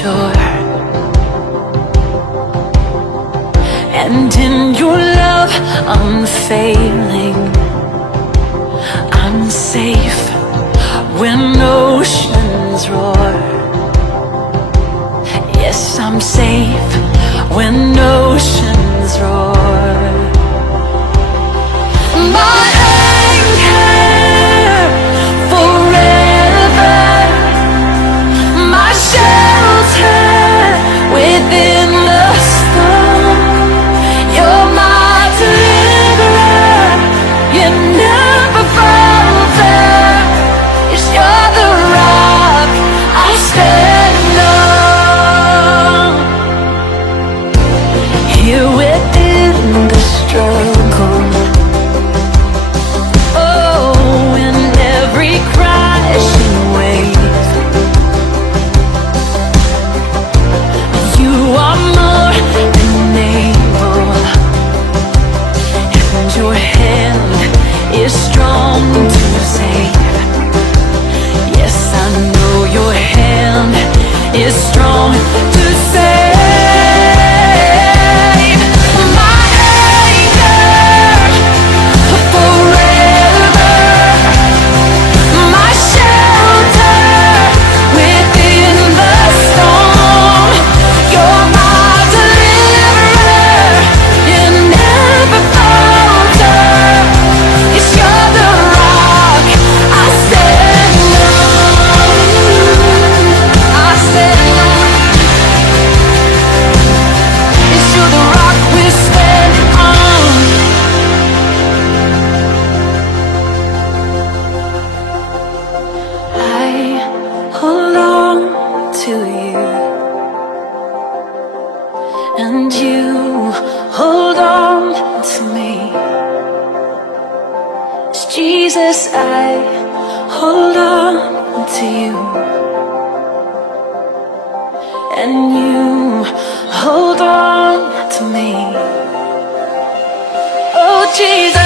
sure, and in your love unfailing, I'm safe when oceans roar. Yes, I'm safe when oceans roar. My anchor forever, my shelter within the storm. You're my deliverer, you never falter. Yes, you're the rock I stand on. Here within the struggle, oh, in every crashing wave, you are more than able, and your hand is strong to save. Yes, I know your hand is strong to save. My anchor forever, my shelter within the storm. You're my deliverer, you never falter. Yes, you're the rock I stand on. I stand on. Yes, you're the rock we're standing on. I hold on to you, and you hold on to me. It's Jesus, I hold on to you, and you hold on to me. Oh, Jesus.